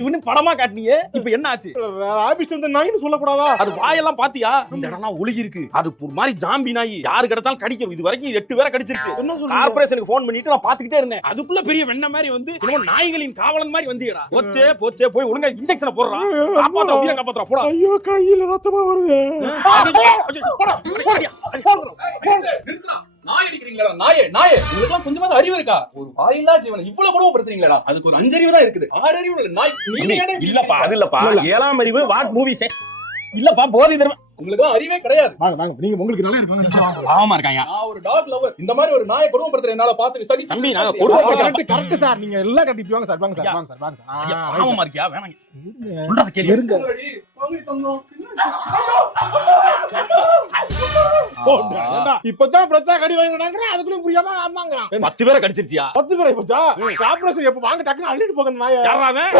இவனு படமா காட்டினியே இப்ப என்ன ஆச்சு? ஆபீஸ் வந்து நாயின்னு சொல்லக்கூடாதா? அது வாயெல்லாம் பாத்தியா? இந்த இடம்லாம் ஒழுகி இருக்கு. அது ஒரு மாதிரி ஜாம்பி நாய், யாரு கிடைச்சாலும் கடிக்கும். இது வரைக்கும் 8 பேரை கடிச்சிருச்சு. என்ன சொல்றீங்க? கார்ப்பரேஷனுக்கு போன் பண்ணிட்டு நான் பாத்துக்கிட்டே இருந்தேன். அதுக்குள்ள பெரிய வெண்ண மாதிரி வந்து என்னமோ நாய்களின் காவலன் மாதிரி வந்தீங்கடா. போச்சே போய் ஒழுங்கா இன்ஜெக்ஷனை போடுறா. காப்பாத்துற உயிரை காப்பாத்துற போடா. ஐயோ கையில ரத்தமா வருது. போடா. நிறுத்துடா. நாய் அடிக்கிறீங்களா? நாயே உங்களுக்கு கொஞ்சமாவது அறிவு இருக்கா? ஒரு வாயில்லா ஜீவனை இவ்வளவு கூட படுத்துறீங்களா? அதுக்கு ஒரு 5 அறிவு தான் இருக்குது. 6 அறிவு உள்ள நாய். இல்லப்பா அது இல்லப்பா. 7ஆம் அறிவு வாட் மூவி சே இல்லப்பா போதை தருவேன். உங்களுக்கு அறிவே கிடையாது. வாங்க நீங்க உங்களுக்கு நல்லா இருப்பாங்க. பாவமா இருக்காங்க. நான் ஒரு டாக் லவர். இந்த மாதிரி ஒரு நாயை கொடுமைப்படுத்துற என்னால பாத்து சரி தம்பி நாங்க கொடுமை கரெக்ட் சார். நீங்க எல்லாம் கட்டிட்டு வாங்க சார். வாங்க சார். பாவமா இருக்கியா? வேணாங்க. சொல்றத கேளு. இருங்க. இப்பதான் பிரச்சனை கடி வாங்கினாங்க. அதுக்குள்ள புரியாம ஆமாங்க. 10 பேரை கடிச்சிருச்சியா? 10 பேரை இப்பதான் கார்ப்பரேஷன் எப்ப வாங்க டக்குன்னு அள்ளிட்டு போங்க நாயை. யாரா அவன்?